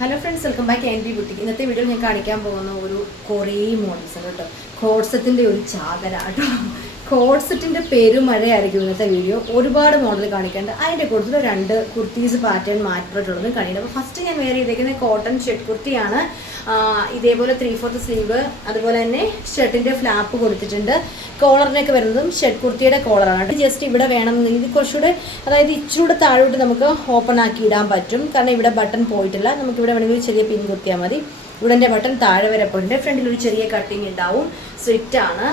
Hello friends, welcome back N B ബുട്ടിക്ക്. ഇന്നത്തെ video ഞാൻ കാണിക്കാൻ പോകുന്ന ഒരു കുറേ മോഡൽസ് ഉണ്ട് കേട്ടോ. കോഡ്സെറ്റിൻ്റെ ഒരു ചാകര കേട്ടോ. കോഡ്സെറ്റിൻ്റെ പെരുമഴയായിരിക്കും ഇന്നത്തെ വീഡിയോ. ഒരുപാട് മോഡൽ കാണിക്കാണ്ട്. അതിൻ്റെ കൂടുതൽ രണ്ട് കുർത്തീസ് പാറ്റേൺ മാറ്റിയിട്ടുള്ളതും കാണിക്കുന്നത്. അപ്പോൾ ഫസ്റ്റ് ഞാൻ വെയർ ചെയ്തേക്കുന്നത് കോട്ടൺ ഷർട്ട് കുർത്തിയാണ്. ഇതേപോലെ 3/4 സ്ലീവ്, അതുപോലെ തന്നെ ഷർട്ടിൻ്റെ ഫ്ലാപ്പ് കൊടുത്തിട്ടുണ്ട്. കോളറിനൊക്കെ വരുന്നതും ഷർട്ട് കുർത്തിയുടെ കോളറാണ്. ജസ്റ്റ് ഇവിടെ വേണമെന്നുണ്ടെങ്കിൽ ഇത് കുറച്ചുകൂടെ, അതായത് ഇച്ചിരൂടെ താഴോട്ട് നമുക്ക് ഓപ്പൺ ആക്കി ഇടാൻ പറ്റും. കാരണം ഇവിടെ ബട്ടൺ പോയിട്ടില്ല. നമുക്കിവിടെ വേണമെങ്കിൽ ചെറിയ പിൻ കുത്തിയാൽ മതി. ഇവിടെ ബട്ടൺ താഴെ വരെ പോയിട്ടുണ്ട്. ഫ്രണ്ടിൽ ഒരു ചെറിയ കട്ടിങ് ഉണ്ടാവും. സ്വിറ്റ് ആണ്.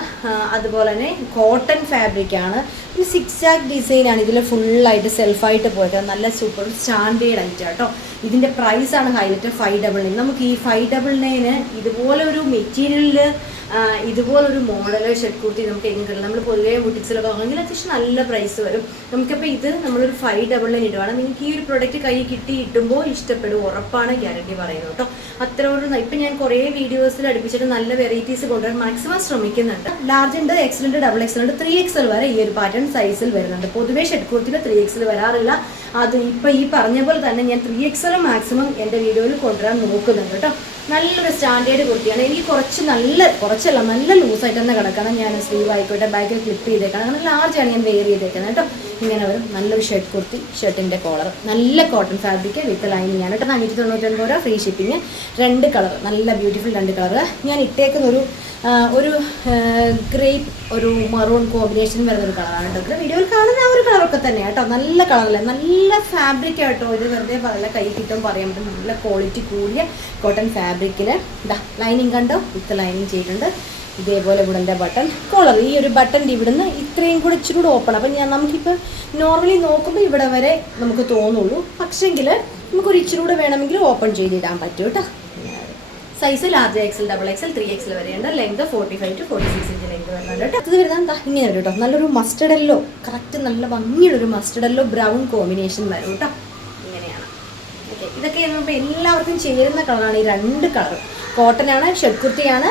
അതുപോലെ തന്നെ കോട്ടൺ ഫാബ്രിക് ആണ്. ഒരു 6 ഡിസൈനാണ് ഇതിൽ ഫുള്ളായിട്ട് സെൽഫായിട്ട് പോയിട്ട് നല്ല സൂപ്പർ സ്റ്റാൻഡേർഡ് ആയിട്ട് കേട്ടോ. ഇതിൻ്റെ പ്രൈസാണ് ഹൈലൈറ്റ് 599. നമുക്ക് ഈ 599 ഇതുപോലെ ഒരു മെറ്റീരിയലിൽ ഇതുപോലൊരു മോഡൽ ഷർട്ട് കുർത്തി നമുക്ക് എങ്ങനെ കിട്ടില്ല. നമ്മൾ പൊതുവേ ബുട്ടിക്സിലൊക്കെ വാങ്ങുമെങ്കിൽ അത്യാവശ്യം നല്ല പ്രൈസ് വരും. നമുക്കപ്പോൾ ഇത് നമ്മളൊരു 599 ഇടുവാണ്. നിങ്ങൾക്ക് ഈ ഒരു പ്രൊഡക്റ്റ് കൈ കിട്ടി ഇട്ടുമ്പോൾ ഇഷ്ടപ്പെടും, ഉറപ്പാണ്, ഗ്യാരണ്ടി പറയുന്നു കേട്ടോ. അത്ര ഒരു ഇപ്പം ഞാൻ കുറേ വീഡിയോസിൽ അടുപ്പിച്ചിട്ട് നല്ല വെറൈറ്റീസ് കൊണ്ടുവരാൻ മാക്സിമം ശ്രമിക്കുന്നുണ്ട്. ലാർജ് ഉണ്ട്, എക്സൽ ഉണ്ട്, ഡബിൾ എക്സൽ ഉണ്ട്, 3XL വരെ ഈ ഒരു പാറ്റേൺ സൈസിൽ വരുന്നുണ്ട്. പൊതുവേ ഷർട്ട് കുർത്തിയിൽ 3XL വരാറില്ല. അത് ഇപ്പം ഈ പറഞ്ഞ പോലെ തന്നെ ഞാൻ 3XL മാക്സിമം എൻ്റെ വീഡിയോയിൽ കൊണ്ടുവരാൻ നോക്കുന്നുണ്ട് കേട്ടോ. നല്ലൊരു സ്റ്റാൻഡേർഡ് കുർത്തിയാണ്. എനിക്ക് കുറച്ചല്ല നല്ല ലൂസായിട്ട് തന്നെ കിടക്കണം. ഞാൻ സ്ലീവ് ആയിക്കോട്ടെ ബാക്കിൽ ക്ലിപ്പ് ചെയ്തേക്കണം. അങ്ങനെ ലാർജാണ് ഞാൻ വെയർ ചെയ്തേക്കുന്നത് കേട്ടോ. ഇങ്ങനെ വരും നല്ലൊരു ഷർട്ട് കുർത്തി, ഷർട്ടിൻ്റെ കോളർ, നല്ല കോട്ടൺ ഫാബ്രിക് വിത്ത് ലൈനിങ് ആണ് കേട്ടോ. 599 രൂപ ഫ്രീ ഷിപ്പിങ്. 2 കളർ, നല്ല ബ്യൂട്ടിഫുൾ 2 കളർ. ഞാൻ ഇട്ടേക്കുന്ന ഒരു ഗ്രേപ്പ്, ഒരു മറൂൺ കോമ്പിനേഷൻ വരുന്നൊരു കളറാണ് കേട്ടോ. വീഡിയോയിൽ കാണുന്ന ആ ഒരു കളറൊക്കെ തന്നെയാണ് കേട്ടോ. നല്ല കളറല്ല, നല്ല ഫാബ്രിക് ആട്ടോ. ഇത് വെറുതെ പറയില്ല, കൈ കിട്ടും പറയാൻ പറ്റും. നല്ല ക്വാളിറ്റി കൂടിയ കോട്ടൺ ഫാബ്രിക്കിൽ ഇതാ ലൈനിങ് കണ്ടോ, വിത്ത് ലൈനിങ് ചെയ്തിട്ടുണ്ട്. ഇതേപോലെ ഇവിടുത്തെ ബട്ടൺ കോളർ, ഈ ഒരു ബട്ടൻ്റെ ഇവിടുന്ന് ഇത്രയും കൂടെ ഇച്ചിരി കൂടെ ഓപ്പൺ. അപ്പം നമുക്കിപ്പോൾ നോർമലി നോക്കുമ്പോൾ ഇവിടെ വരെ നമുക്ക് തോന്നുള്ളൂ. പക്ഷേങ്കിൽ നമുക്കൊരു ഇച്ചിരി കൂടെ വേണമെങ്കിൽ ഓപ്പൺ ചെയ്തിടാൻ പറ്റും കേട്ടോ. Size large XL, double Excel, 3XL വരെയുണ്ട്. ലെങ്ത് 45 to 46 ഇഞ്ച് ലെങ്ത് വരുന്നുണ്ട് കേട്ടോ. അത് വരുന്നത് എന്താ ഇങ്ങനെ വരും കേട്ടോ. നല്ലൊരു മസ്റ്റർഡ് യെല്ലോ, കറക്റ്റ് നല്ല ഭംഗിയുള്ളൊരു മസ്റ്റർഡ് യെല്ലോ ബ്രൗൺ കോമ്പിനേഷൻ വരും കേട്ടോ. ഇങ്ങനെയാണ്. ഓക്കെ, ഇതൊക്കെ ഇപ്പോൾ എല്ലാവർക്കും ചേരുന്ന കളറാണ് ഈ 2 കളർ. കോട്ടനാണ്, ഷർട്ട് കുർത്തിയാണ്,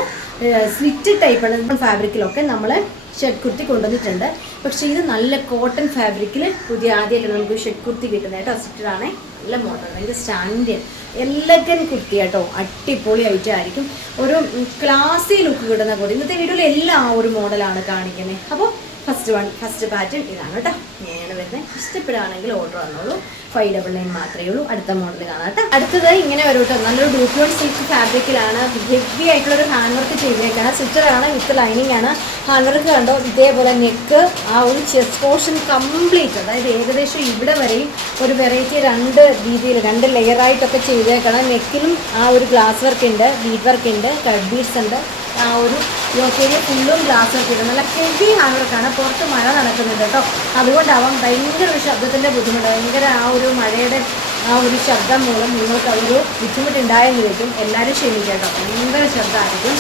സ്ലിറ്റ് ടൈപ്പാണ്. ഫാബ്രിക്കിലൊക്കെ നമ്മൾ ഷർട്ട് കുർത്തി കൊണ്ടുവന്നിട്ടുണ്ട്. പക്ഷേ ഇത് നല്ല കോട്ടൺ ഫാബ്രിക്കിൽ ആദ്യമായിട്ട് നമുക്ക് ഷർട്ട് കുർത്തി കിട്ടുന്നത് കേട്ടോ. സ്ലിറ്റഡാണ്, നല്ല മോഡൽ, ഭയങ്കര സ്റ്റാൻഡേർഡ് എല്ലഗൻ കുർത്തി കേട്ടോ. അടിപൊളി ആയിരിക്കും. ഒരു ക്ലാസി ലുക്ക് കിട്ടുന്ന കൂടി. ഇന്നത്തെ വീഡിയോയിൽ എല്ലാം ആ ഒരു മോഡലാണ് കാണിക്കുന്നത്. അപ്പോൾ ഫസ്റ്റ് പാറ്റേൺ ഇതാണ് കേട്ടോ. ഇങ്ങനെയാണ് വരുന്നത്. ഇഷ്ടപ്പെടുകയാണെങ്കിൽ ഓർഡർ വന്നോളൂ. 599 മാത്രമേ ഉള്ളൂ. അടുത്ത മോഡൽ കാണാം കേട്ടോ. അടുത്തത് ഇങ്ങനെ വരും കേട്ടോ. നല്ലൊരു ഡൂപ്ലോൺ സിൽക്ക് ഫാബ്രിക്കിലാണ്. ഹെവി ആയിട്ടുള്ളൊരു ഹാൻഡ് വർക്ക് ചെയ്തേക്കാണ്. സ്റ്റിച്ചറാണ്, വിത്ത് ലൈനിങ് ആണ്. ഹാൻഡ് വർക്ക് കണ്ടോ. ഇതേപോലെ നെക്ക്, ആ ഒരു ചെസ്റ്റ് പോർഷൻ കംപ്ലീറ്റ്, അതായത് ഏകദേശം ഇവിടെ വരെയും ഒരു വെറൈറ്റി 2 രീതിയിൽ 2 ലെയറായിട്ടൊക്കെ ചെയ്തേക്കണം. നെക്കിലും ആ ഒരു ഗ്ലാസ് വർക്ക് ഉണ്ട്, ബീഡ് വർക്ക് ഉണ്ട്, കട്ട് ബീഡ്സ് ഉണ്ട്. ആ ഒരു യോക്കേരിയ ഫുള്ളും ഗ്ലാസ് വർക്ക് ഉണ്ട്. നല്ല ഹെവി ഹാൻഡ് വർക്കാണ്. പുറത്ത് മഴ നടക്കുന്നുണ്ട് കേട്ടോ. അതുകൊണ്ടാവാം ഭയങ്കര ഒരു ശബ്ദത്തിൻ്റെ ബുദ്ധിമുട്ട്. ഭയങ്കര ആ ഒരു മഴയുടെ ആ ഒരു ശബ്ദം മൂലം നിങ്ങൾക്ക് അതൊരു ബുദ്ധിമുട്ടുണ്ടായെന്ന് വയ്ക്കും. എല്ലാവരും ക്ഷമിക്കുക കേട്ടോ. ഭയങ്കര ശബ്ദമായിരിക്കും.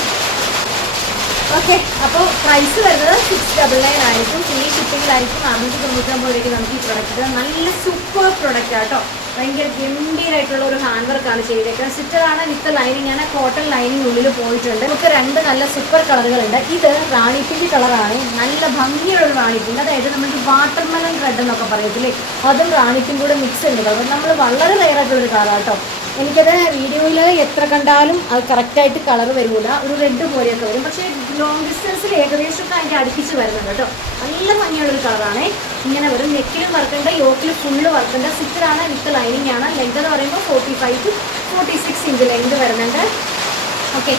ഓക്കെ, അപ്പോൾ പ്രൈസ് വരുന്നത് 699 ആയിരിക്കും. ഫ്രീ ഷിപ്പിങ്ങിലായിരിക്കും. 699 രൂപയ്ക്ക് നമുക്ക് ഈ പ്രൊഡക്റ്റ്, നല്ല സൂപ്പർ പ്രൊഡക്റ്റ് ആട്ടോ. ഭയങ്കര ഗംഭീരമായിട്ടുള്ള ഒരു ഹാൻഡ് വർക്കാണ് ചെയ്തേക്കുന്നത്. സ്റ്റിച്ചറാണ്, വിത്ത് ലൈനിങ് ആണ്. കോട്ടൺ ലൈനിങ് ഉള്ളിൽ പോയിട്ടുണ്ട്. നമുക്ക് 2 നല്ല സൂപ്പർ കളറുകളുണ്ട്. ഇത് റാണി പിങ്ക് കളറാണ്. നല്ല ഭംഗിയുള്ള ഒരു റാണി പിങ്ക്, അതായത് നമുക്ക് വാട്ടർമെലൺ റെഡ് എന്നൊക്കെ പറയത്തില്ലേ, അതും റാണി പിങ്ക് കൂടെ മിക്സ് ഉണ്ട്. കളർ നമ്മൾ വളരെ റെയറായിട്ടുള്ളൊരു കളറാട്ടോ. എനിക്കത് വീഡിയോയിൽ എത്ര കണ്ടാലും അത് കറക്റ്റായിട്ട് കളർ വരില്ല. ഒരു റെഡ് പോലെയൊക്കെ വരും. പക്ഷേ ലോങ് ഡിസ്റ്റൻസിൽ ഏകദേശമൊക്കെ അതിൻ്റെ അടുപ്പിച്ച് വരുന്നുണ്ട് കേട്ടോ. നല്ല ഭംഗിയുള്ളൊരു കളറാണ്. ഇങ്ങനെ വരും. നെക്കിലും വർക്കുണ്ട്, യോക്കിൽ ഫുള്ള് വർക്കുണ്ട്. സ്റ്റിച്ചറാണ്, വിത്ത് ലൈനിങ് ആണ്. ലെങ്ത് എന്ന് പറയുമ്പോൾ 45 to 46 ഇഞ്ച് ലെങ്ത് വരുന്നുണ്ട്. ഓക്കെ,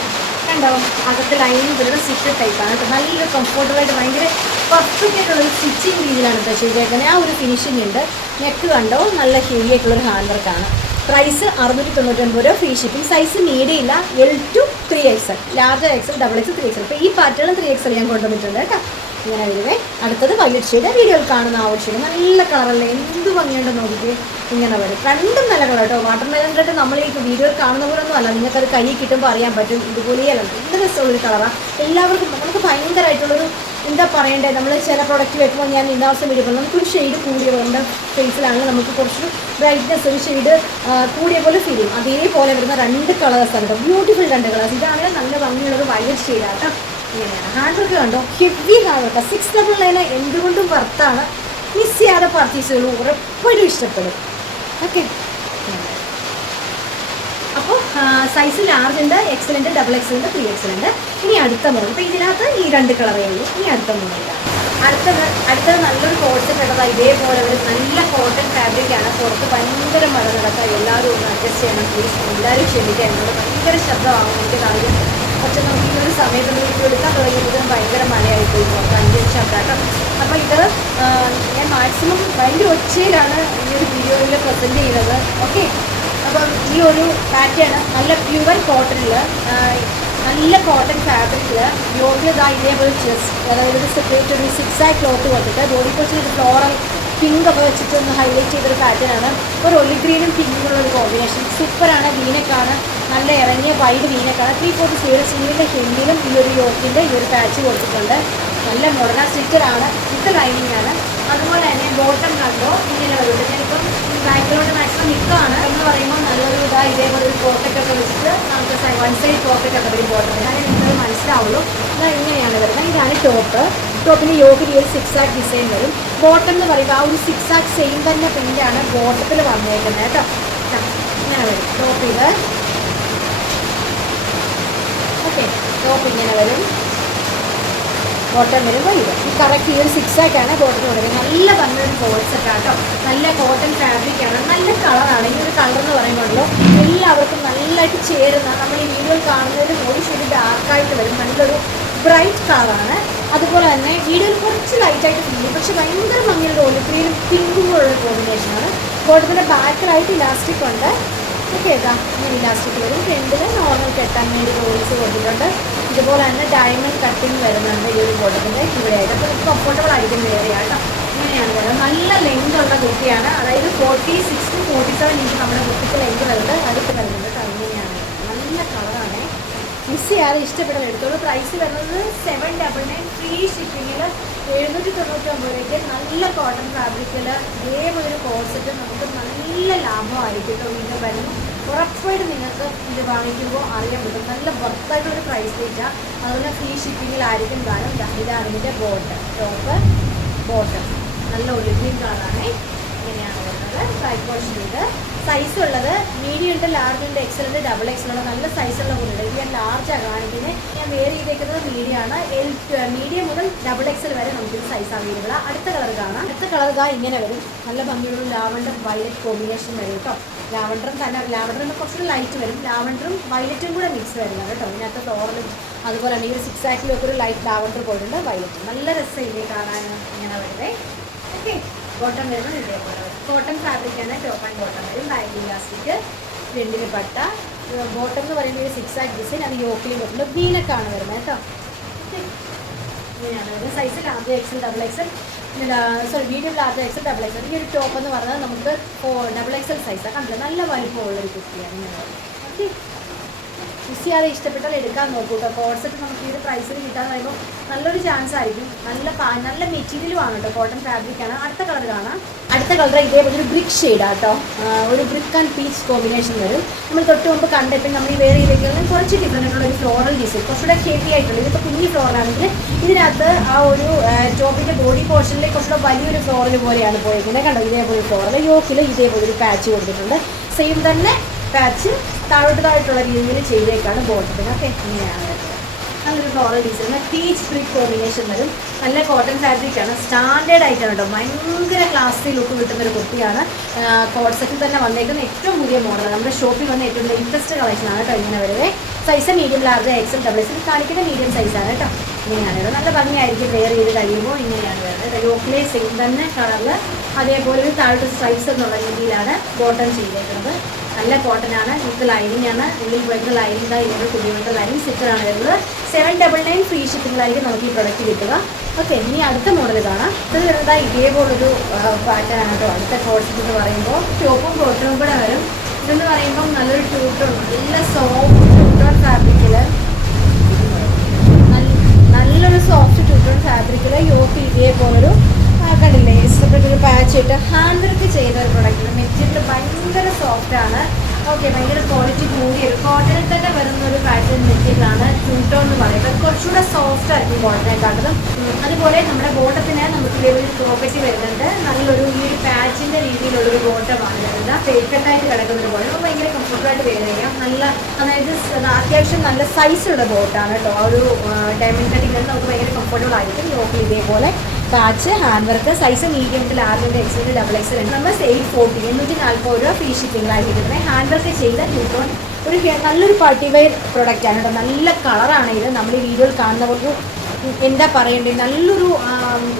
കണ്ടോ. അകത്ത് ലൈനിങ് വരുന്നത് സ്റ്റിച്ചഡ് ടൈപ്പാണ് കേട്ടോ. നല്ലൊരു കംഫർട്ടബിളായിട്ട് ഭയങ്കര പെർഫെക്റ്റ് ആയിട്ടുള്ളൊരു സ്റ്റിച്ചിങ് രീതിയിലാണ് കേട്ടോ ചെയ്തേക്കുന്നത്. ആ ഒരു ഫിനിഷിംഗ് ഉണ്ട്. നെക്ക് കണ്ടോ, നല്ല ഹെവി ആയിട്ടുള്ളൊരു ഹാൻഡ് വർക്കാണ്. പ്രൈസ് 699 രൂപ free shipping. Size medium, L to 3XL, large XL, double Excel, 3XL. ഇപ്പോൾ ഈ പാറ്റേൺ 3XL ഞാൻ കൊണ്ടുവന്നിട്ടുണ്ട് കേട്ടോ. ഇങ്ങനെ വരുവേ. അടുത്തത് വൈലറ്റ് ഷെയ്ഡ്. വീഡിയോയിൽ കാണുന്ന ആ ഒരു ഷെയ്ഡ് നല്ല കളറല്ലേ, എന്ത് ഭംഗിയുണ്ടെന്ന് നോക്കിയിട്ട്. ഇങ്ങനെ വരും. 2 നല്ല കളർ കേട്ടോ. വാട്ടർമെലൺ റെഡ് നമ്മൾ ഈ വീഡിയോയിൽ കാണുന്ന പോലെ ഒന്നും അല്ല. നിങ്ങൾക്കത് കൈ കിട്ടുമ്പോൾ അറിയാൻ പറ്റും. ഇതുപോലെയല്ല, എന്ത് രസമുള്ളൊരു കളറാണ്. എല്ലാവർക്കും നമുക്ക് ഭയങ്കരമായിട്ടുള്ളൊരു എന്താ പറയണ്ടേ, നമ്മൾ ചില പ്രൊഡക്റ്റ് വെക്കുമ്പോൾ ഞാൻ ഇന്നാവശ്യം വീഡിയോ നമുക്കൊരു ഷെയ്ഡ് കൂടിയ പോലെ ഫേസിലാണെങ്കിൽ നമുക്ക് കുറച്ച് ബ്രൈറ്റ്നെസ്, ഒരു ഷെയ്ഡ് കൂടിയ പോലെ ഫീൽ ചെയ്യും. അതേപോലെ വരുന്ന 2 കളേഴ്സാണ് കേട്ടോ. Beautiful 2 colours. ഇതാണെങ്കിൽ നല്ല ഭംഗിയുള്ളൊരു വയലറ്റ് ഷെയ്ഡാണ് കേട്ടോ. ഇങ്ങനെയാണ് ഹാൻഡ് വർക്ക് കണ്ടോ. Heavy hand work. 699 എന്തുകൊണ്ടും വർത്താണ്. മിസ് ചെയ്യാതെ പർച്ചേസ് ചെയ്യുള്ളൂ, ഉറപ്പായിട്ടും ഇഷ്ടപ്പെടും. ഓക്കെ, അപ്പോൾ സൈസ് ലാർജ് ഉണ്ട്, എക്സൽ ഉണ്ട്, ഡബിൾ എക്സൽ ഉണ്ട്, 3XL ഉണ്ട്. ഇനി അടുത്ത മോഡൽ, ഇപ്പോൾ ഇതിനകത്ത് ഈ 2 കളറേ ഉള്ളൂ. ഇനി അടുത്ത മോഡലാണ്. അടുത്തത് നല്ലൊരു കോട്ട് കിടക്കുക. ഇതേപോലെ ഒരു നല്ല കോട്ടൺ ഫാബ്രിക്കാണ്. പുറത്ത് ഭയങ്കര മഴ നടക്കുക. എല്ലാവരും ഒന്ന് അഡ്ജസ്റ്റ് ചെയ്യണം പ്ലീസ്. എല്ലാവരും ക്ഷമിക്കുക, എന്നോട് ഭയങ്കര ശബ്ദമാകും എനിക്ക് കാര്യം. പക്ഷെ നമുക്ക് ഈ ഒരു സമയത്ത് വീഡിയോ എടുക്കാൻ തുടങ്ങിയപ്പോഴും ഭയങ്കര മഴയായിപ്പോയി പുറത്ത് 5 ശബ്ദമാട്ടോ. അപ്പോൾ ഇത് ഞാൻ മാക്സിമം ഭയങ്കര ഒച്ചയിലാണ് ഈ ഒരു വീഡിയോയിൽ പ്രസൻറ്റ് ചെയ്യുന്നത്. ഓക്കെ, അപ്പം ഈ ഒരു പാറ്റേൺ നല്ല പ്യുവർ കോട്ടണിൽ, നല്ല കോട്ടൺ ഫാബ്രിക്കിൽ യോഗ്യത ഇതേപോലെ ചെസ്റ്റ്, അതായത് ഒരു സെപ്പറേറ്റ് ഒരു 6 ക്ലോത്ത് കൊടുത്തിട്ട് ബോഡി കുറച്ച് ഒരു ഫ്ലോറൽ പിങ്ക് ഒക്കെ വെച്ചിട്ട് ഒന്ന് ഹൈലൈറ്റ് ചെയ്തൊരു പാറ്റേണാണ്. ഒരു ഒലിവ് ഗ്രീനും പിങ്കുള്ള ഒരു കോമ്പിനേഷൻ സൂപ്പറാണ്. വീനക്കാണ്, നല്ല ഇറങ്ങിയ വൈഡ് വീനക്കാണ്. 3/4 സ്ലീവിൻ്റെ ഹെമ്മിലും ഈ ഒരു യോക്കിൻ്റെ ഈ ഒരു പാച്ച് കൊടുത്തിട്ടുണ്ട്. നല്ല മോഡൽ സ്റ്റിക്കറാണ്, സ്റ്റിക്കർ ലൈനിങ് ആണ്. അതുപോലെ തന്നെ ബോട്ടം കണ്ടോ ഇങ്ങനെ വരുന്നുണ്ട്. ഞാനിപ്പം ബാക്കിലോട്ട് മാക്സിമം നിൽക്കുകയാണ് എന്ന് പറയുമ്പോൾ നല്ലൊരു ഇതേപോലെ ഒരു പോക്കറ്റൊക്കെ വെച്ചിട്ട് നമുക്ക് 1 സൈഡ് പോക്കറ്റൊക്കെ വരും ബോട്ടം. ഞാൻ നിങ്ങൾക്ക് മനസ്സിലാവുള്ളൂ. എന്നാൽ ഇങ്ങനെയാണ് വരുന്നത്. ഇതാണ് ടോപ്പിന് യോക്കിൽ ഈ ഒരു 6 ഡിസൈൻ വരും. ബോട്ടം എന്ന് പറയുമ്പോൾ ആ ഒരു 6 സെയിം തന്നെ പ്രിൻ്റാണ് ബോട്ടത്തിൽ വന്നേക്കുന്നത് കേട്ടോ. ഇങ്ങനെ വരും ടോപ്പ്. ഇത് ഓക്കെ, ടോപ്പ് ഇങ്ങനെ വരും, ബോട്ടം വരുമ്പോൾ ഇത് ഈ കറക്റ്റ് ഈ ഒരു 6 ആണ് ബോട്ടം കൊടുക്കുന്നത്. നല്ല ഭംഗിയൊരു കോൺസെപ്റ്റ് ആട്ടോ. നല്ല കോട്ടൺ ഫാബ്രിക്കാണ്, നല്ല കളറാണ്. ഈ ഒരു കളർ എന്ന് പറയുമ്പോഴല്ലോ എല്ലാവർക്കും നല്ലതായിട്ട് ചേരുന്ന, നമ്മൾ ഈ വീഡിയോയിൽ കാണുന്നതിലും ഒരു ശരി ഡാർക്കായിട്ട് വരും. നല്ലൊരു ബ്രൈറ്റ് കളറാണ്. അതുപോലെ തന്നെ വീഡിയോയിൽ കുറച്ച് ലൈറ്റായിട്ട് ഫീൽ ചെയ്യും, പക്ഷെ ഭയങ്കര ഭംഗിയുള്ള ഒലിവ് ഗ്രീനും പിങ്കും ഉള്ള കോമ്പിനേഷനാണ്. ബോട്ടത്തിൻ്റെ ബാക്കിലായിട്ട് ഇലാസ്റ്റിക് ഉണ്ട്. ഓക്കെ, ഇങ്ങനെ ഇലാസ്റ്റിക് വരും. ഫ്രണ്ടിൽ നോർമൽ കെട്ടാൻ വേണ്ടി റോൾസ് കൊടുത്തിട്ടുണ്ട്. ഇതുപോലെ തന്നെ ഡയമണ്ട് കട്ടിങ് വരുന്നുണ്ട് ഈ ഒരു ബോട്ടത്തിൻ്റെ ഇവിടെയായിട്ട്. അപ്പോൾ നമുക്ക് കംഫർട്ടബിൾ ആയിരിക്കും വേറെയാട്ടോ. ഇങ്ങനെയാണ് വരുന്നത്. നല്ല ലെങ്ത് ഉള്ള കുർത്തിയാണ്. അതായത് 46 to 47 ഇഞ്ച് നമ്മുടെ കുർത്തിക്ക് ലെങ്ത് വരുന്നത് അടുത്ത് വരുന്നുണ്ട് കേട്ടോ. ഇങ്ങനെയാണ് നല്ല കളറാണ്. മിസ് ചെയ്യാതെ ഇഷ്ടപ്പെടുന്ന എടുത്തോളൂ. പ്രൈസ് വരുന്നത് 799 ഫ്രീ ഷിപ്പിങ്ങിൽ 799 നല്ല കോട്ടൺ ഫാബ്രിക്കിൽ ഇതേപോലെ ഒരു കോൺസെപ്റ്റ് നമുക്ക് നല്ല ലാഭമായിരിക്കും കേട്ടോ. വീണ്ടും വരുന്നു ഉറപ്പായിട്ട് നിങ്ങൾക്ക് ഇത് വാങ്ങിക്കുമ്പോൾ അറിയാൻ പറ്റും. നല്ല വർത്തായിട്ടുള്ളൊരു പ്രൈസ് റേറ്റാണ്. അതുപോലെ ഫ്രീ ഷിപ്പിങ്ങിലായിരിക്കും കാരണം. ഇതാണ് ഇതിൻ്റെ ടോപ്പ് ബോട്ടം നല്ല ഒലിവ് ഗ്രീൻ കളറാണ്. ഇങ്ങനെയാണ് വരുന്നത്. സൈഡ് പോർഷൻ ഇത് സൈസ് ഉള്ളത് മീഡിയം ഉണ്ട്, ലാർജ് ഉണ്ട്, എക്സൽ ഉണ്ട്, ഡബിൾ എക്സൽ ഉണ്ട്. നല്ല സൈസുള്ള കുട്ടിയുണ്ട്. ഇത് ഞാൻ ലാർജാണ് കാണിക്കുന്നത്. ഞാൻ വേറെ ചെയ്തേക്കുന്നത് മീഡിയം ആണ്. മീഡിയം മുതൽ ഡബിൾ എക്സൽ വരെ നമുക്കിത് സൈസ് അവൈലബിൾ ആണ്. അടുത്ത കളർ കാണാം. അടുത്ത കളർ ഇങ്ങനെ വരും. നല്ല ഭംഗിയുള്ള ലാവണ്ടർ വയലറ്റ് കോമ്പിനേഷൻ വരും കേട്ടോ. ലാവണ്ടറും തന്നെ, ലാവണ്ടറിന് കുറച്ചുകൂടി ലൈറ്റ് വരും. ലാവണ്ടറും വയലറ്റും കൂടെ മിക്സ് വരുന്നത് കേട്ടോ. ഇതിനകത്ത് ഫ്ലോറലും അതുപോലെ തന്നെ ഈ 6 ഒരു ലൈറ്റ് ലാവണ്ടർ പോയിട്ടുണ്ട്. വയലറ്റ് നല്ല രസമില്ലേ കാണാൻ. ഇങ്ങനെ വരുന്നത്. ഓക്കെ, ബോട്ടം വരുന്നത് ഇതേപോലെ കോട്ടൺ ഫാബ്രിക്കാണ്. ടോപ്പ് ആൻഡ് ബോട്ടം വരും. ബാക്ക് ഇലാസ്റ്റിക്, ഫ്രണ്ടിന് പട്ട. ബോട്ടം എന്ന് പറയുന്നത് 6 ഡിസൈൻ. അത് യോക്കിലും വരുന്നത് വീനക്കാണ് വരുന്നത് കേട്ടോ. ഇങ്ങനെയാണ് വരുന്നത്. Size large XL, double Excel, medium large XL, double Excel. ഈ ഒരു ടോപ്പ് എന്ന് പറഞ്ഞാൽ നമുക്ക് ഡബിൾ എക്സൽ സൈസാണ്. കണ്ടില്ല, നല്ല വലിപ്പമുള്ളൊരു കുട്ടിയാണ്. ഇങ്ങനെ ഓക്കെ, മിസ് ചെയ്യാതെ ഇഷ്ടപ്പെട്ടാൽ എടുക്കാൻ നോക്കൂ കേട്ടോ. കോൺസെപ്റ്റ് നമുക്ക് ഈ ഒരു പ്രൈസിൽ കിട്ടാന്ന് പറയുമ്പോൾ നല്ലൊരു ചാൻസ് ആയിരിക്കും. നല്ല മെറ്റീരിയലുമാണ് കേട്ടോ. കോട്ടൺ ഫാബ്രിക്കാണ്. അടുത്ത കളർ കാണാം. അടുത്ത കളർ ഇതേപോലെ ഒരു ബ്രിക്ക് ഷെയ്ഡാണ് കേട്ടോ. ഒരു ബ്രിക്ക് ആൻഡ് പീച്ച് കോമ്പിനേഷൻ വരും. നമ്മൾ തൊട്ട് മുമ്പ് കണ്ടിട്ട് നമ്മൾ ഈ വേറെ ഇതിലേക്ക് കുറച്ച് ഡിഫറെൻ്റ് ആയിട്ടുള്ള ഒരു ഫ്ലോറൽ ഡിസൈൻ, കുറച്ചുകൂടെ ഹെവി ആയിട്ടുള്ളത്. ഇതിപ്പോൾ കുഞ്ഞി ഫ്ലോറാണെങ്കിൽ ഇതിനകത്ത് ആ ഒരു ടോപ്പിൻ്റെ ബോഡി പോർഷനിലേക്ക് കുറച്ചുകൂടെ വലിയൊരു ഫ്ലോറൽ പോലെയാണ് പോയിരിക്കുന്നത്. കണ്ടോ, ഇതേപോലെ ഫ്ലോറൽ യോക്കിൽ ഇതേപോലെ ഒരു പാച്ച് കൊടുത്തിട്ടുണ്ട്. സെയിം തന്നെ പാച്ച് താഴോട്ടായിട്ടുള്ള രീതിയിൽ ചെയ്തേക്കാണ് ബോട്ടത്തിന്. ഓക്കെ, ഇങ്ങനെയാണ് വരുന്നത്. നല്ലൊരു floral design, peach brick combination വരും. നല്ല കോട്ടൺ ഫാബ്രിക്കാണ്. സ്റ്റാൻഡേർഡ് ആയിട്ടാണ് കേട്ടോ. ഭയങ്കര ക്ലാസ്സി ലുക്ക് കിട്ടുന്നൊരു കുർത്തിയാണ്. കോഡ് സെറ്റിൽ തന്നെ വന്നേക്കുന്ന ഏറ്റവും പുതിയ മോഡലാണ്. നമ്മുടെ ഷോപ്പിൽ വന്ന ഏറ്റവും ലേറ്റസ്റ്റ് കളക്ഷനാണ് കേട്ടോ. ഇങ്ങനെ വരുന്നത്. Size medium, large, XL, double XL. കാണിക്കുന്ന മീഡിയം സൈസാണ് കേട്ടോ. ഇങ്ങനെയാണ് വരുന്നത്. നല്ല ഭംഗിയായിരിക്കും വെയർ ചെയ്ത് കഴിയുമ്പോൾ. ഇങ്ങനെയാണ് വരുന്നത്. യോക്കിലെ സെയിം തന്നെ കളറിൽ അതേപോലെ ഒരു താഴോട്ട് സ്ട്രൈപ്സ് എന്നുള്ള രീതിയിലാണ് ബോട്ടം ചെയ്തേക്കുന്നത്. നല്ല കോട്ടനാണ്. നിങ്ങൾക്ക് ലൈനിങ് ആണ്. ഉള്ളിൽ വരുന്ന ലൈനിങ് ഇതിൻ്റെ കുടികളുടെ ലൈനിങ് സ്റ്റിക്കറാണ് വരുന്നത്. 799 ഫ്രീ ഷിപ്പിങ്ങിലായിരിക്കും നമുക്ക് ഈ പ്രൊഡക്റ്റ് കിട്ടുക. ഓക്കെ, ഇനി അടുത്ത മോഡൽ കാണാം. ഇത് വരുന്നത് ഇതേപോലൊരു പാറ്റേൺ ആണ് കേട്ടോ. അടുത്ത കോൺസെപ്റ്റ് എന്ന് പറയുമ്പോൾ ടോപ്പും ബോട്ടവും കൂടെ വരും. ഇതെന്ന് പറയുമ്പം നല്ലൊരു ടൂട്ടോൺ, നല്ല സോഫ്റ്റ് ടൂട്ടോൺ ഫാബ്രിക്കിൽ, നല്ലൊരു സോഫ്റ്റ് ടൂട്ടോൺ ഫാബ്രിക്കിൽ യോക്ക് ഇതേപോലൊരു കണ്ടില്ലേ ഇഷ്ടപ്പെട്ട ഒരു പാച്ച് ഇട്ട് ഹാൻഡ് വർക്ക് ചെയ്ത ഒരു പ്രൊഡക്റ്റ്. മെറ്റീരിയൽ ഭയങ്കര സോഫ്റ്റ് ആണ്. ഓക്കെ, ഭയങ്കര ക്വാളിറ്റി കൂടിയൊരു കോട്ടണിൽ തന്നെ വരുന്ന ഒരു പാറ്റേൺ മെറ്റീരിയലാണ്. 2 ടോൺ എന്ന് പറയുന്നത് കുറച്ചുകൂടെ സോഫ്റ്റ് ആയിരിക്കും ബോട്ടത്തിനെക്കാട്ടിലും. അതുപോലെ നമ്മുടെ ബോട്ടത്തിന് നമുക്ക് ഇതേപോലെ പോക്കറ്റ് വരുന്നുണ്ട്. നല്ലൊരു ഈ ഒരു പാച്ചിൻ്റെ രീതിയിലുള്ളൊരു ബോട്ടമാണ് വരുന്നത്. ഫേക്കട്ടായിട്ട് കിടക്കുന്നൊരു ബോട്ടം അപ്പോൾ ഭയങ്കര കംഫർട്ടബിളായിട്ട് വേദനിക്കാം. നല്ല അതായത് അത്യാവശ്യം നല്ല സൈസുള്ള ബോട്ടാണ് കേട്ടോ. ആ ഒരു ഡയമണ്ട് കട്ടിങ് നമുക്ക് ഭയങ്കര കംഫർട്ടബിൾ ആയിരിക്കും. യോക്കിൽ ഇതേപോലെ patch, hand work, size medium, large, XL, double XL ഉണ്ട്. നമ്മൾ 840 840 രൂപ ഫ്രീ ഷിപ്പിംഗിലായിട്ട് കിട്ടുന്നത്. ഹാൻഡ് വർക്ക് ചെയ്ത ന്യൂട്രോൺ ഒരു നല്ലൊരു പാർട്ടി വെയർ പ്രൊഡക്റ്റാണ് കേട്ടോ. നല്ല കളറാണ് ഇത്. നമ്മൾ ഈ വീഡിയോയിൽ കാണുന്ന ഒരു എന്താ പറയേണ്ടത്, നല്ലൊരു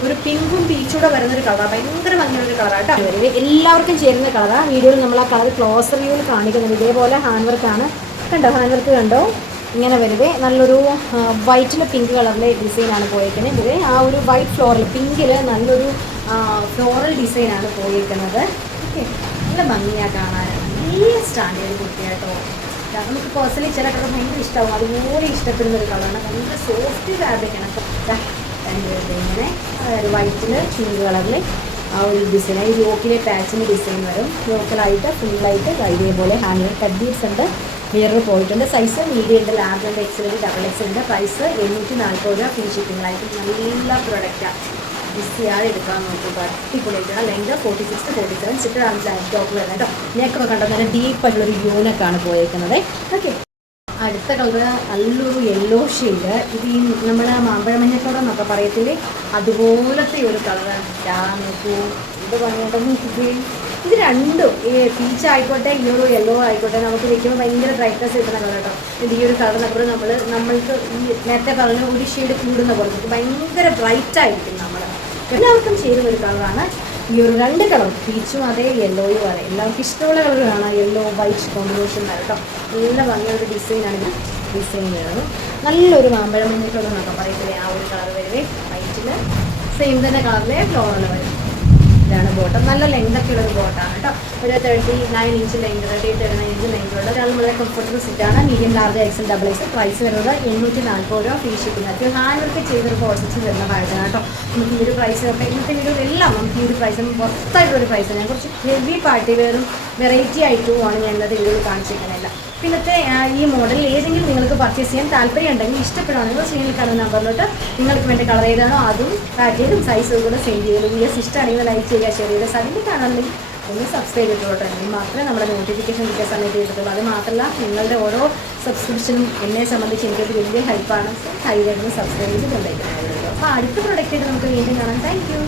ഒരു പിങ്കും പീച്ചൂടെ വരുന്നൊരു കളറാണ്. ഭയങ്കര ഭംഗിയുള്ളൊരു കളറാണ് കേട്ടോ. എല്ലാവർക്കും ചേരുന്ന കളറാണ്. വീഡിയോയിൽ നമ്മൾ ആ കളർ ക്ലോസ് റിവ്യൂവിൽ കാണിക്കുന്നത്. ഇതേപോലെ ഹാൻഡ് വർക്കാണ് കണ്ടോ. ഹാൻഡ് വർക്ക് കണ്ടോ ഇങ്ങനെ വരുന്നത്. നല്ലൊരു വൈറ്റിൽ പിങ്ക് കളറിലെ ഡിസൈനാണ് പോയിരിക്കുന്നത്. ഇത് ആ ഒരു വൈറ്റ് ഫ്ലോറിൽ പിങ്കിൽ നല്ലൊരു ഫ്ലോറൽ ഡിസൈനാണ് പോയിരിക്കുന്നത്. ഓക്കെ, നല്ല ഭംഗിയാണ് കാണാൻ. നല്ല സ്റ്റാൻഡേർഡ് കുട്ടിയാട്ടോ. നമുക്ക് പേഴ്സണലി ചില കളർ ഭയങ്കര ഇഷ്ടമാവും. അതുപോലെ ഇഷ്ടപ്പെടുന്ന ഒരു കളറാണ്. ഭയങ്കര സോഫ്റ്റ് ഫാബ്രിക്കാണ്. ഇങ്ങനെ ഒരു വൈറ്റിൽ പിങ്ക് കളറിൽ ആ ഒരു ഡിസൈൻ. ഈ യോക്കിലെ പാച്ചിൻ്റെ ഡിസൈൻ വരും. യോക്കിലായിട്ട് ഫുള്ളായിട്ട് ഇതേപോലെ ഹാൻഡ് കട്ട് ബീഡ്സ് ഉണ്ട്. മിറർ പോയിട്ടുണ്ട്. സൈസ് മീഡിയം ഉണ്ട്, ലാർജ് ഉണ്ട്, എക്സൽ ഉണ്ട്, ഡബിൾ എക്സൽ ഉണ്ട്. പ്രൈസ് 840 രൂപ ഫ്രീ ഷിപ്പിംഗിലായിട്ട്. നല്ല പ്രൊഡക്റ്റാണ്. ബിസിയാതെ എടുക്കാൻ നോക്കുക. അടിപൊളിയായിട്ടാണ്. ലെങ്ത് 46 47 സിറ്ററാണ് ടോപ്പ് വരുന്നത് കേട്ടോ. നെക്കൊക്കെ കണ്ടോ നല്ല ഡീപ്പായിട്ടുള്ളൊരു യൂണക്കാണ് പോയിരിക്കുന്നത്. ഓക്കെ, അടുത്ത കളർ നല്ലൊരു യെല്ലോ ഷെയ്ഡ്. ഇത് ഈ നമ്മുടെ മാമ്പഴമഞ്ഞത്തോടെ എന്നൊക്കെ പറയത്തില്ലേ, അതുപോലത്തെ ഒരു കളറാണ്. നോക്കൂ ഇത് ഭംഗിയുണ്ടെന്ന്. ഇത് രണ്ടും ഈ പീച്ച് ആയിക്കോട്ടെ ഈ ഒരു യെല്ലോ ആയിക്കോട്ടെ നമുക്ക് വെക്കുമ്പോൾ ഭയങ്കര ബ്രൈറ്റ്നസ് കിട്ടുന്ന കളർ കേട്ടോ. ഈ ഒരു കളർ നമ്മൾക്ക് ഈ നേരത്തെ പറഞ്ഞ ഒരു ഷെയ്ഡ് കൂടുന്ന പോലെ നമുക്ക് ഭയങ്കര ബ്രൈറ്റ് ആയിരിക്കും. എല്ലാവർക്കും ചേരുന്ന ഒരു കളറാണ് ഈ ഒരു രണ്ട് കളർ, പീച്ചും അതെ യെല്ലോയും അതെ. എല്ലാവർക്കും ഇഷ്ടമുള്ള കളർ കാണാം. യെല്ലോ വൈറ്റ് കോമ്പിനേഷൻ കേട്ടോ. നല്ല ഭംഗിയൊരു ഡിസൈനാണ്. ഇത് ഡിസൈൻ വരുന്നത് നല്ലൊരു മാമ്പഴമഞ്ഞ കളർ എന്നൊക്കെ പറയത്തില്ലേ, ആ ഒരു കളർ വരുവേ. വൈറ്റിൽ സെയിം തന്നെ കളറിലെ ഫ്ലോറൽ വരും. ഇതാണ് ബോട്ടം. നല്ല ലെങ്തൊക്കെ ഉള്ളൊരു ബോട്ടാണ് കേട്ടോ. ഒരു 39 ഇഞ്ച് ലെങ്ത്, 39 ഇഞ്ച് ലെങ്തുള്ള ഒരാൾ വളരെ കംഫർട്ടബിൾ സിറ്റാണ്. Medium, large, XL, double XL. Price വരുന്നത് 840 രൂപ ഫ്രീ ഷിപ്പിംഗ്. അത് ഹാൻഡ് വർക്ക് ചെയ്തൊരു പ്രോസസ്സ് വരുന്ന കാര്യമാണ് കേട്ടോ. നമുക്ക് ഈ ഒരു പ്രൈസ് ഒക്കെ ഇന്നത്തെ വീഡിയോ എല്ലാം നമുക്ക് ഈ ഒരു പ്രൈസ് പുറത്തായിട്ടൊരു പ്രൈസ്. ഞാൻ കുറച്ച് ഹെവി പാർട്ടി വെയറും വെറൈറ്റി ആയിട്ടുമാണ് ഞാൻ ഇന്നത്തെ വീഡിയോയിൽ കാണിച്ചിരിക്കുന്നില്ല. പിന്നത്തെ ഈ മോഡൽ ഏതെങ്കിലും നിങ്ങൾക്ക് പർച്ചേസ് ചെയ്യാൻ താല്പര്യം ഉണ്ടെങ്കിൽ ഇഷ്ടപ്പെടുകയാണെങ്കിൽ സ്ക്രീനിൽ കാണുന്ന നമ്പറിലോട്ട് നിങ്ങൾക്ക് വേണ്ട കളർ ഏതാണോ അതും പാറ്റേണും സൈസും കൂടെ സെൻഡ് ചെയ്യുക. വീഡിയോസ് ഇഷ്ടമാണെങ്കിൽ ലൈക്ക് ചെയ്യുക, ഷെയർ ചെയ്യുക. സൈഡിൽ കാണുന്നെങ്കിൽ ഒന്ന് സബ്സ്ക്രൈബ് ചെയ്തോട്ടെ. എങ്കിൽ മാത്രമേ നമ്മുടെ നോട്ടിഫിക്കേഷൻ കിട്ടിയ സമയത്ത് ചെയ്തിട്ടുള്ളൂ. അത് മാത്രമല്ല നിങ്ങളുടെ ഓരോ സബ്സ്ക്രിപ്ഷനും എന്നെ സംബന്ധിച്ച് എനിക്കൊരു വലിയ ഹെൽപ്പാണ്. സൈഡിൽ സബ്സ്ക്രൈബ് ചെയ്ത് കൊണ്ടുപോയിരിക്കുന്നത്. അപ്പോൾ അടുത്ത പ്രൊഡക്റ്റായിട്ട് നമുക്ക് വീണ്ടും കാണാം. Thank you.